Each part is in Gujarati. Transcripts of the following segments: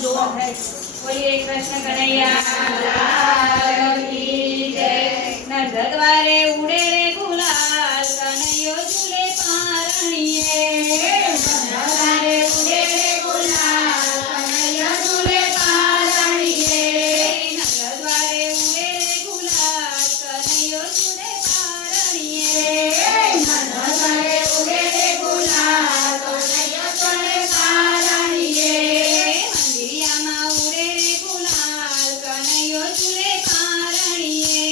બોલીએ કૃષ્ણ કનૈયા લાલ કી જય। નર્દ દ્વારે ઉડે રે ગુલાલ કનૈયો ઝૂલે પારણીએ। નર્દ દ્વારે ઉડે રે ગુલાલ કનૈયો ઝૂલે પારણીએ। નર્દ દ્વારે ઉડે રે ગુલાલ કનૈયો ઝૂલે પારણીએ। નર્દ દ્વારે ઉડે રે ગુલાલ કનૈયો ઝૂલે પારણીએ। મંદિરિયામાં ઉડે રે ગુલાલ કનૈયો ઝૂલે પારણીએ।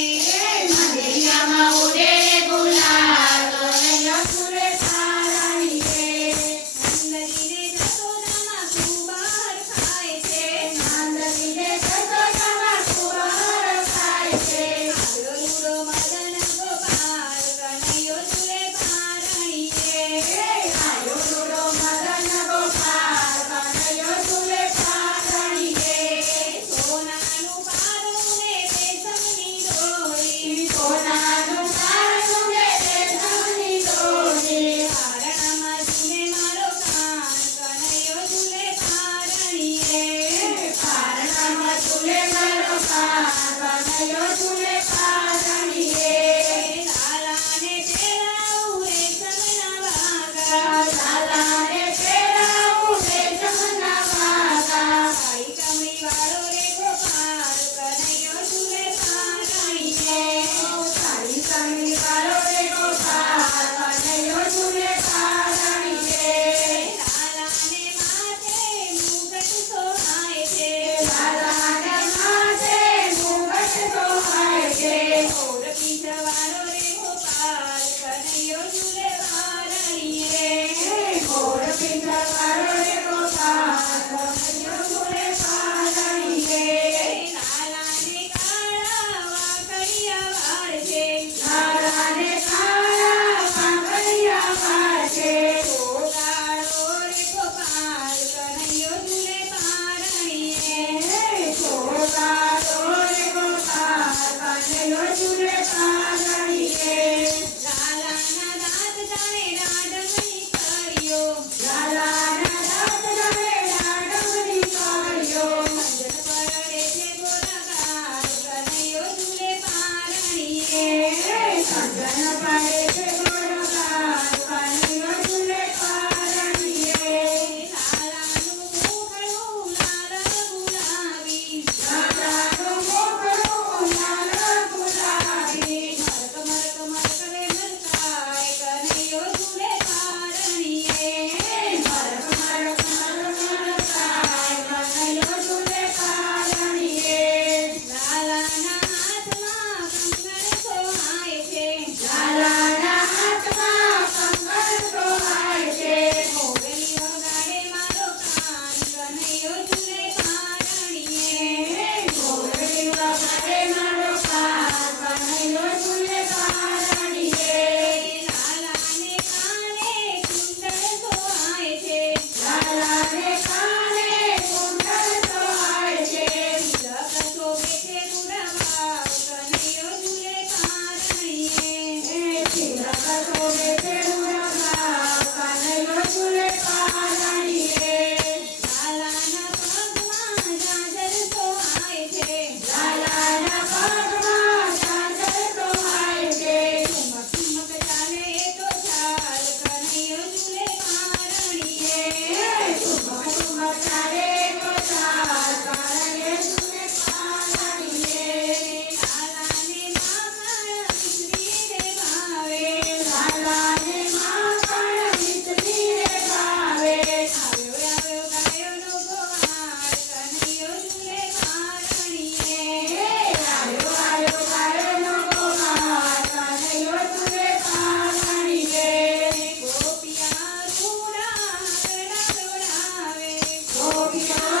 મંદિરિયામાં ઉડે રે ગુલાલ કનૈયો ઝૂલે પારણીએ। નંદજીને જશોદામાં ખૂબ હરખાય છે। નંદજીને જશોદામાં ખૂબ હરખાય છે। આવ્યો રૂડો મદન ગોપાલ કનૈયો ઝૂલે પારણીએ। આવ્યો રૂડો મદન ગોપાલ કનૈયો ઝૂલે પારણીએ। સોનાનું પારણું ને રેશમની દોરી। સોનાનું પારણું ને રેશમની દોરી। પારણામાં ઝૂલે મારો કાન કનૈયો ઝૂલે પારણીએ। પારણામાં ઝૂલે મારો કાન કનૈયો ઝૂલે પારણીએ। લાલાને પહેરાવું રેશમના વાગા। લાલાને પહેરાવું રેશમના વાગા। કાળી કમળી વાળો રે ગોપાલ કનૈયો ઝૂલે પારણીએ। કાળી કમળી વાળો રે ગોપાલ કનૈયો ઝૂલે પારણીએ। લાલાને માથે મુગટ શોભાય છે। લાલાને માથે મુગટ શોભાય છે। ઓર પીંછવાળો રે ગોપાલ કનૈયો ઝૂલે પારણીએ। ઓર પીંછવાળો રે ગોપાલ કનૈયો ઝૂલે પારણીએ। લાલાને કાળા વાંકડિયા વાળ છે। લાલાને કાળા વાંકડિયા વાળ છે। ગોગાળો રે ગોપાલ કનૈયો ઝૂલે પારણીએ। ગોગાળો રે ગોપાલ કનૈયો ઝૂલે પારણીએ। લાલાના દાંત જાણે દાડમની કળીઓ। લાલાના દાંત જાણે દાડમની કળીઓ। અંજન પરડે છે ગોરાકાર કનૈયો ઝૂલે પારણીએ। અંજન પડે છે ગોરાકાર કનૈયો ઝૂલે પારણીએ। લાલાનું મુખડું લાલ ગુલાબી। લાલાનું મુખડું લાલ ગુલાબી। મરક મરક મરક રે મરકાય કનૈયો ઝૂલે પારણીએ। મરક મરક મરક મરકાય કનૈયો ઝૂલે પારણીએ। લાલાના હાથમાં કંગણ સોહાય છે। લાલાના હાથમાં કંગણ સોહાય છે। મોગલી વગાડે મારો કાન કનૈયો ઝૂલે પારણીએ। મોગલી વગાડે મારો કાન કનૈયો ઝૂલે પારણીએ। લાલાને કાને કુંડળ સોહાય છે। લાલાને કાને કુંડળ સોહાય છે। તિલક શોભે છે રૂડવાવ કનૈયો ઝૂલે પારણીએ। તિલક શોભે છે રૂડવાવ કનૈયો ઝૂલે પારણીએ। લાલાના પગમાં ઝાંઝર સોહાય છે। લાલાના પગમાં ઝાંઝર સોહાય છે। ઠુમક ઠુમક ચાલે એ તો ચાલ કનૈયો ઝૂલે પારણીએ। ઠુમક ઠુમક ચાલે એ તો ચાલ કનૈયો ઝૂલે પારણીએ। લાલાને માખણ મિશ્રી રે ભાવે। લાલાને માખણ મિશ્રી રે ભાવે। આવ્યો આવ્યો ગાયોનો ગોવાળ કનૈયો ઝૂલે પારણીએ। આવ્યો આવ્યો ગાયોનો ગોવાળ કનૈયો ઝૂલે પારણીએ। ગોપિયા રૂડા આંગણા દોડાવે। ગોપિયા